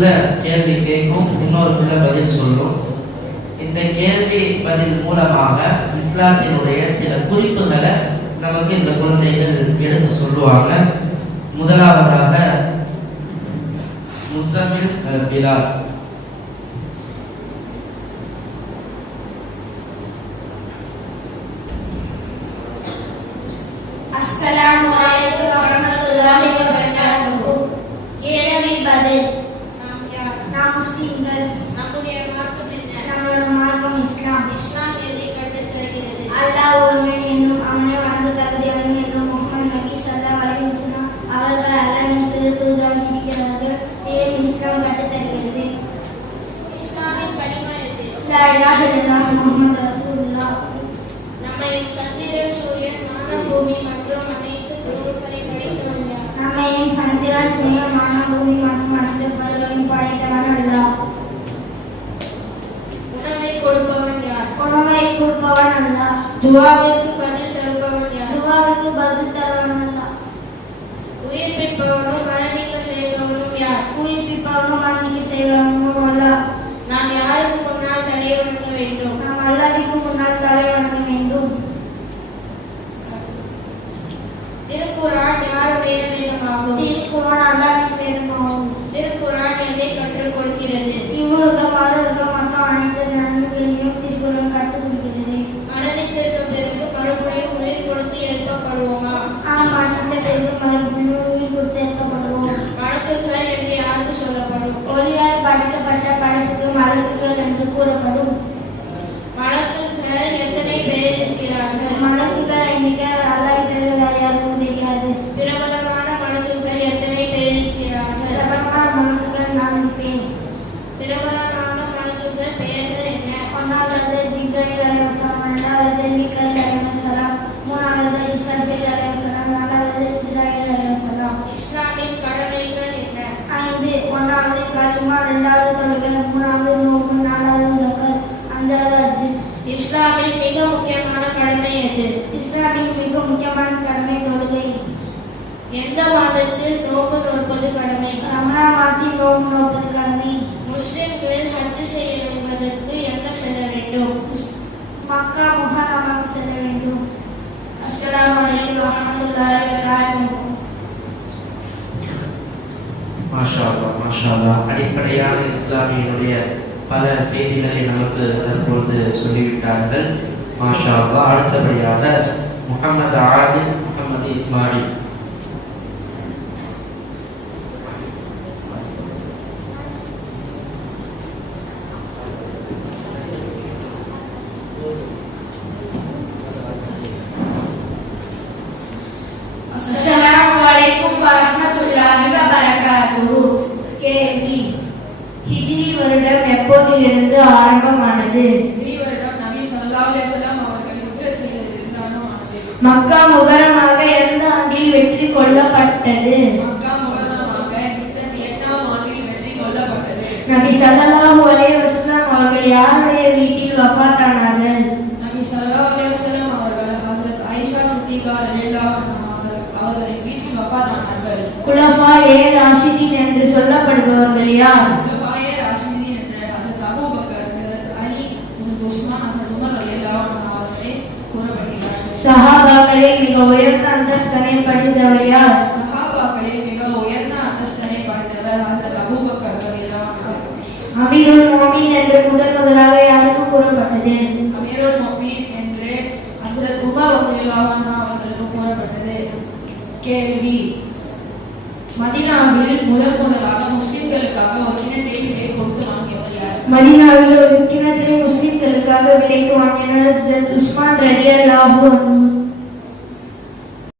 பிள்ளை கேள்வி கேட்கும் இன்னொரு பிள்ளை பதில் சொல்லும். இந்த கேள்வி பதில் மூலமாக இஸ்லாத்தினுடைய சில குறிப்புகளை நமக்கு இந்த குழந்தைகள் எடுத்து சொல்லுவாங்க. முதலாவதாக முசமில் பிலால். السلام عليكم ورحمة الله وبركاته இலாஹ இல்லல்லாஹ் முஹம்மது ரசூலுல்லாஹ். நம்மை சந்திரன் சூரியன் வானம் பூமி மற்றும் அனைத்து பொருட்களை படைத்தவன் நம்மையும் சந்திரன் சூரியன் வானம் பூமி மற்றும் அனைத்து பொருள்களையும் படைத்தவன் அல்லாஹ். உணவை கொடுப்பவன் யார்? உணவை கொடுப்பவன் அல்லாஹ். துவாவிற்கு பதில் தருபவன் யார்? துவாவுக்கு பதில் தருவன் அல்லாஹ். உயிர்ப்பிப்பவனும் மரணிக்க செய்பவனும் யார்? உயிர்ப்பிப்பவனும் மன்னிக்க செய்வனும் வேதமாகும் திருக்குறான் எதை கற்றுக் கொடுக்கிறது? இவ்வுலகம் இஸ்லாமின் மிக முக்கியமான கடமை எது? இஸ்லாமின் மிக முக்கியமான கடமை தொழுகை. எந்த மாதத்தில் நோன்பு நோற்பது கடமை? ரமணான் மாதத்தில் நோப்பது கடமை. முஸ்லிம்கள் ஹஜ் செய்வதற்கு எங்க செல்ல வேண்டும்? மக்கா முஹரமாக செல்ல வேண்டும். வரஹ்மத்துல்லாஹி வபரகாத்துஹு. மாஷா அல்லாஹ், மாஷா அல்லாஹ். அடிப்படையான இஸ்லாமியினுடைய பல செய்திகளை நமக்கு தற்பொழுது சொல்லிவிட்டார்கள் மாஷா அல்லாஹ். அடுத்தபடியாக முகமது ஆதில் முகமது இஸ்மாயில் ஆரம்பமானது. மக்கா முகரமாக எந்த ஆண்டில் வெற்றி கொள்ளப்பட்டது. நபி ஸல்லல்லாஹு அலைஹி வஸல்லம் அவர்கள் யாருடைய வீட்டில் வஃபாத்தானார்கள் நபி ஸல்லல்லாஹு அலைஹி வஸல்லம் அவர்கள் ஹஜ்ரத் ஆயிஷா சித்திகா ரலியல்லாஹு அவர்களின் வீட்டில் வஃபாத்தானார்கள். குலஃபா ஏ ராஷிதீன் என்று சொல்லப்படுபவர்கள் யார் குலஃபாயே ராஷிதீன் என்ற ஹஜ்ரத் அபூபக்கர், ஹஜ்ரத் அலி, ஹஜ்ரத் உஸ்மான், ஹஜ்ரத் உமர் ரலியல்லாஹு அன்ஹு அவர்களே கூறப்படுகிறார்கள். சஹாபாக்களில் மிக உயர்ந்த அந்தஸ்தனை படித்தவர் யார்? சஹாபாக்களில் மிக உயர்ந்த அந்தஸ்தனை படைத்தவர் ஹஜ்ரத் அபூபக்கர். அமீருல் மோமின் என்று முதன் முதலாக யாருக்கு கூறப்பட்டது? அமீருல் முஃமின் என்று ஹஸ்ரத் உமர் ரலியல்லாஹு அவர்களுக்கு கூறப்பட்டது. கேள்வி. மதீனாவில் முதல் முதலாக முஸ்லிம்களுக்காக ஒரு கொடுத்து வாங்கியவர் யார் மதினாவில் ஒரு கிணற்றை முஸ்லிம்களுக்காக விலைக்கு வாங்கினார் உஸ்மான் ரலியல்லாஹு அன்ஹு.